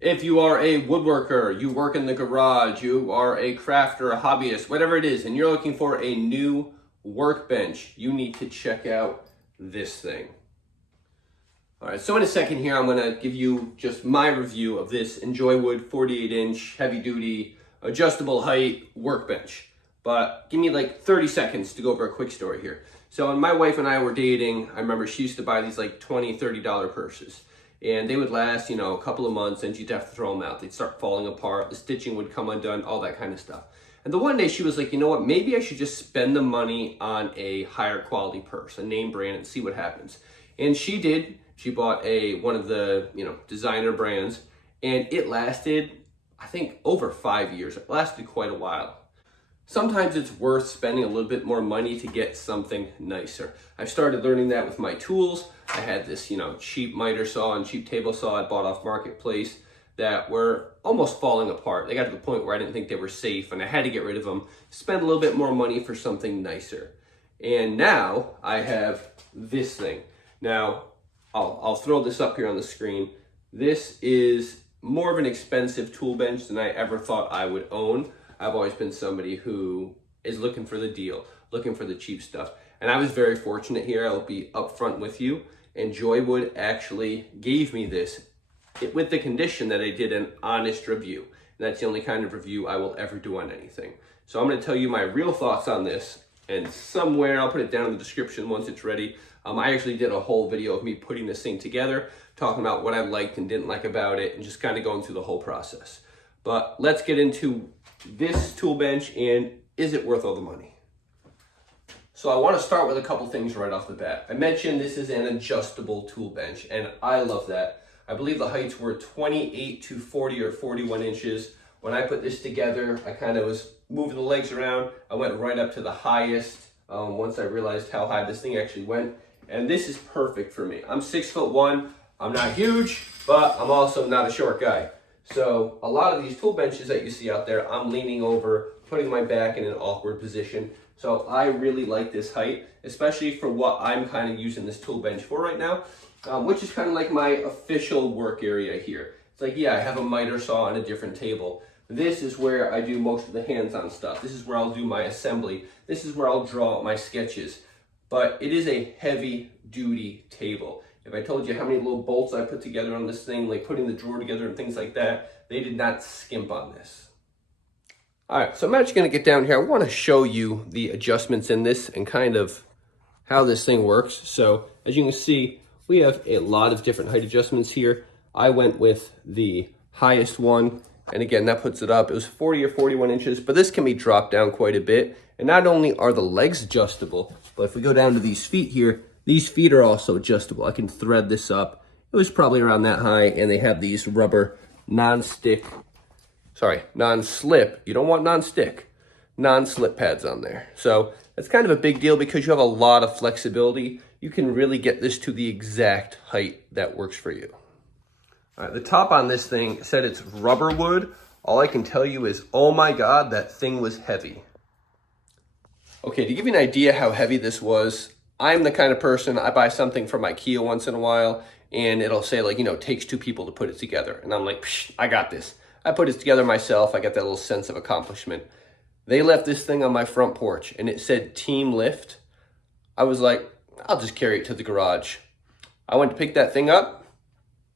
If you are a woodworker, you work in the garage, you are a crafter, a hobbyist, whatever it is, and you're looking for a new workbench, you need to check out this thing. All right, so in a second here, I'm gonna give you just my review of this Enjoywood 48-inch heavy-duty adjustable height workbench. But give me like 30 seconds to go over a quick story here. So when my wife and I were dating, I remember she used to buy these like $20, $30 purses. And they would last, a couple of months, and you'd have to throw them out. They'd start falling apart, the stitching would come undone, all that kind of stuff. And the one day she was like, you know what, maybe I should just spend the money on a higher quality purse, a name brand, and see what happens. And she did. She bought one of the, designer brands, and it lasted, I think, over 5 years. It lasted quite a while. Sometimes it's worth spending a little bit more money to get something nicer. I started learning that with my tools. I had this, cheap miter saw and cheap table saw I bought off Marketplace that were almost falling apart. They got to the point where I didn't think they were safe and I had to get rid of them, spend a little bit more money for something nicer. And now I have this thing. Now, I'll throw this up here on the screen. This is more of an expensive tool bench than I ever thought I would own. I've always been somebody who is looking for the deal, looking for the cheap stuff. And I was very fortunate here. I'll be upfront with you. Enjoywood actually gave me this with the condition that I did an honest review. And that's the only kind of review I will ever do on anything. So I'm going to tell you my real thoughts on this. And somewhere, I'll put it down in the description once it's ready. I actually did a whole video of me putting this thing together, talking about what I liked and didn't like about it, and just kind of going through the whole process. But let's get into this tool bench and is it worth all the money? So I want to start with a couple things right off the bat. I mentioned this is an adjustable tool bench, and I love that. I believe the heights were 28 to 40 or 41 inches. When I put this together, I kind of was moving the legs around. I went right up to the highest once I realized how high this thing actually went. And this is perfect for me. I'm 6'1". I'm not huge, but I'm also not a short guy. So a lot of these tool benches that you see out there, I'm leaning over, putting my back in an awkward position. So I really like this height, especially for what I'm kind of using this tool bench for right now, which is kind of like my official work area here. It's like, yeah, I have a miter saw on a different table. This is where I do most of the hands-on stuff. This is where I'll do my assembly. This is where I'll draw my sketches. But it is a heavy-duty table. If I told you how many little bolts I put together on this thing, like putting the drawer together and things like that, they did not skimp on this. All right, so I'm actually gonna get down here. I wanna show you the adjustments in this and kind of how this thing works. So as you can see, we have a lot of different height adjustments here. I went with the highest one, and again, that puts it up. It was 40 or 41 inches, but this can be dropped down quite a bit. And not only are the legs adjustable, but if we go down to these feet here, these feet are also adjustable. I can thread this up. It was probably around that high, and they have these rubber non-slip, you don't want non-stick, non-slip pads on there. So that's kind of a big deal because you have a lot of flexibility. You can really get this to the exact height that works for you. All right, the top on this thing said it's rubberwood. All I can tell you is, oh my God, that thing was heavy. Okay, to give you an idea how heavy this was, I'm the kind of person, I buy something from IKEA once in a while, and it'll say like, takes 2 people to put it together. And I'm like, I got this. I put it together myself. I got that little sense of accomplishment. They left this thing on my front porch, and it said team lift. I was like, I'll just carry it to the garage. I went to pick that thing up,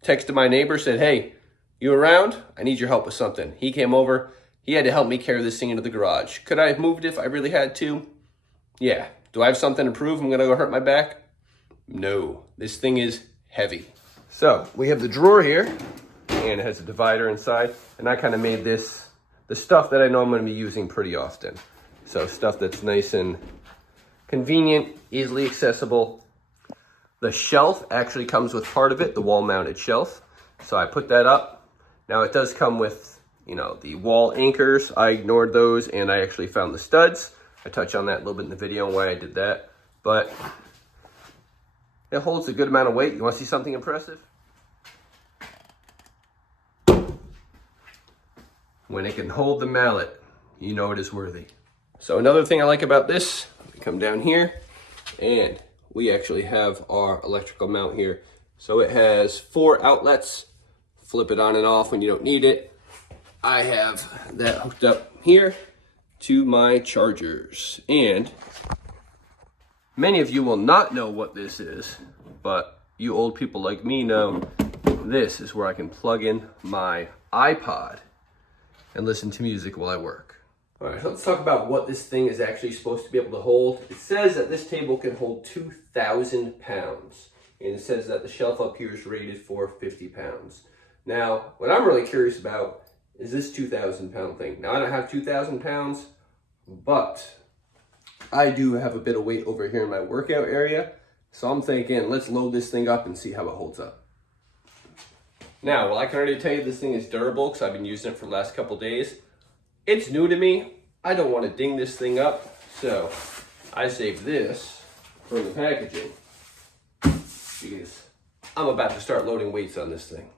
texted my neighbor, said, hey, you around? I need your help with something. He came over. He had to help me carry this thing into the garage. Could I have moved it if I really had to? Yeah. Do I have something to prove I'm gonna go hurt my back? No, this thing is heavy. So we have the drawer here, and it has a divider inside, and I kind of made this the stuff that I know I'm gonna be using pretty often. So stuff that's nice and convenient, easily accessible. The shelf actually comes with part of it, the wall-mounted shelf. So I put that up. Now it does come with, the wall anchors. I ignored those, and I actually found the studs. I touch on that a little bit in the video and why I did that, but it holds a good amount of weight. You want to see something impressive? When it can hold the mallet, you know it is worthy. So another thing I like about this, we come down here, and we actually have our electrical mount here. So it has 4 outlets, flip it on and off when you don't need it. I have that hooked up here to my chargers. And many of you will not know what this is, but you old people like me know this is where I can plug in my iPod and listen to music while I work. All right, so let's talk about what this thing is actually supposed to be able to hold. It says that this table can hold 2,000 pounds. And it says that the shelf up here is rated for 50 pounds. Now, what I'm really curious about is this 2,000 pound thing. Now, I don't have 2,000 pounds, but I do have a bit of weight over here in my workout area. So I'm thinking, let's load this thing up and see how it holds up. Now, well, I can already tell you this thing is durable because I've been using it for the last couple days. It's new to me. I don't want to ding this thing up, so I saved this from the packaging because I'm about to start loading weights on this thing.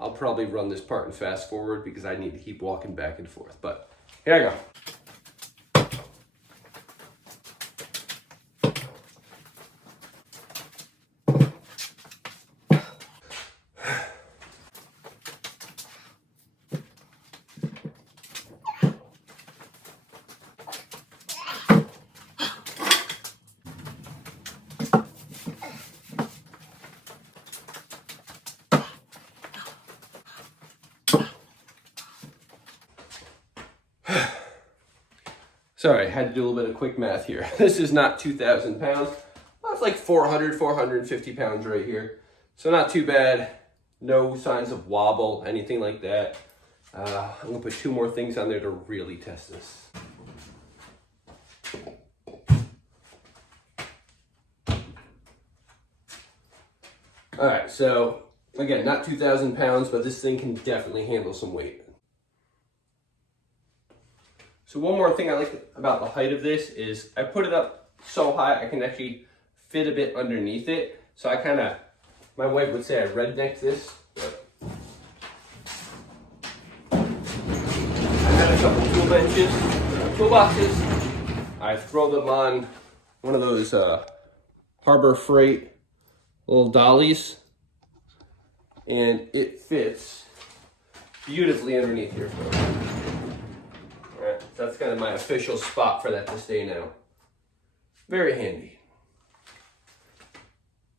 I'll probably run this part in fast forward because I need to keep walking back and forth, but here I go. Sorry, I had to do a little bit of quick math here. This is not 2,000 pounds. Well, it's like 400, 450 pounds right here. So not too bad. No signs of wobble, anything like that. I'm gonna put 2 more things on there to really test this. All right, so again, not 2,000 pounds, but this thing can definitely handle some weight. So one more thing I like about the height of this is I put it up so high I can actually fit a bit underneath it. So I kind of, my wife would say I rednecked this. But I had a couple tool benches, toolboxes. I throw them on one of those Harbor Freight little dollies, and it fits beautifully underneath here. Alright, so that's kind of my official spot for that to stay now. Very handy.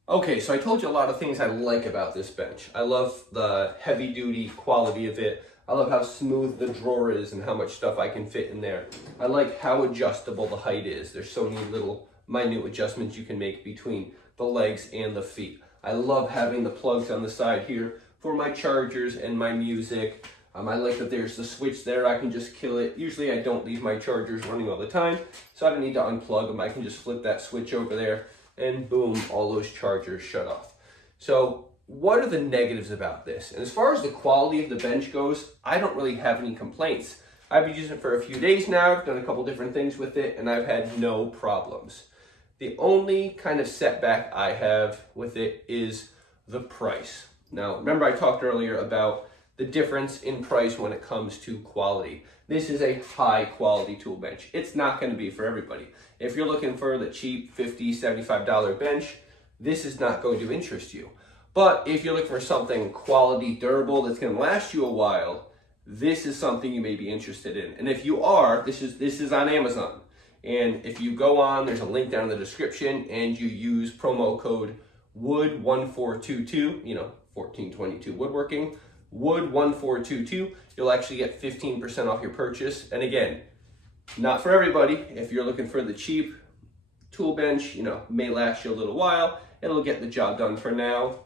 Okay, so I told you a lot of things I like about this bench. I love the heavy duty quality of it. I love how smooth the drawer is and how much stuff I can fit in there. I like how adjustable the height is. There's so many little minute adjustments you can make between the legs and the feet. I love having the plugs on the side here for my chargers and my music. I like that there's the switch there. I can just kill it. Usually I don't leave my chargers running all the time, so I don't need to unplug them. I can just flip that switch over there and boom, all those chargers shut off. So what are the negatives about this? And as far as the quality of the bench goes, I don't really have any complaints. I've been using it for a few days now. I've done a couple different things with it and I've had no problems. The only kind of setback I have with it is the price. Now, remember I talked earlier about the difference in price when it comes to quality. This is a high quality tool bench. It's not going to be for everybody. If you're looking for the cheap $50, $75 bench, this is not going to interest you. But if you're looking for something quality, durable, that's going to last you a while, this is something you may be interested in. And if you are, this is on Amazon. And if you go on, there's a link down in the description, and you use promo code WOOD1422, 1422 Woodworking, WOOD1422, you'll actually get 15% off your purchase. And again, not for everybody. If you're looking for the cheap tool bench, may last you a little while, it'll get the job done for now,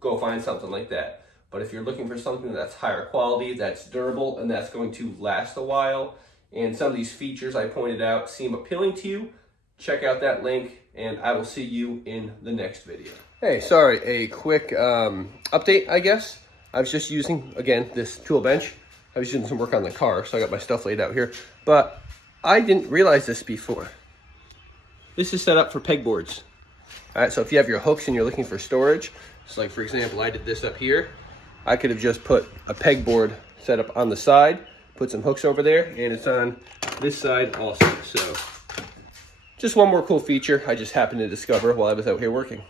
go find something like that. But if you're looking for something that's higher quality, that's durable, and that's going to last a while, and some of these features I pointed out seem appealing to you, check out that link, and I will see you in the next video. Hey, sorry, a quick update, I guess. I was just using, again, this tool bench. I was doing some work on the car, so I got my stuff laid out here. But I didn't realize this before. This is set up for pegboards. All right, so if you have your hooks and you're looking for storage, so like for example, I did this up here. I could have just put a pegboard set up on the side, put some hooks over there, and it's on this side also. So just one more cool feature I just happened to discover while I was out here working.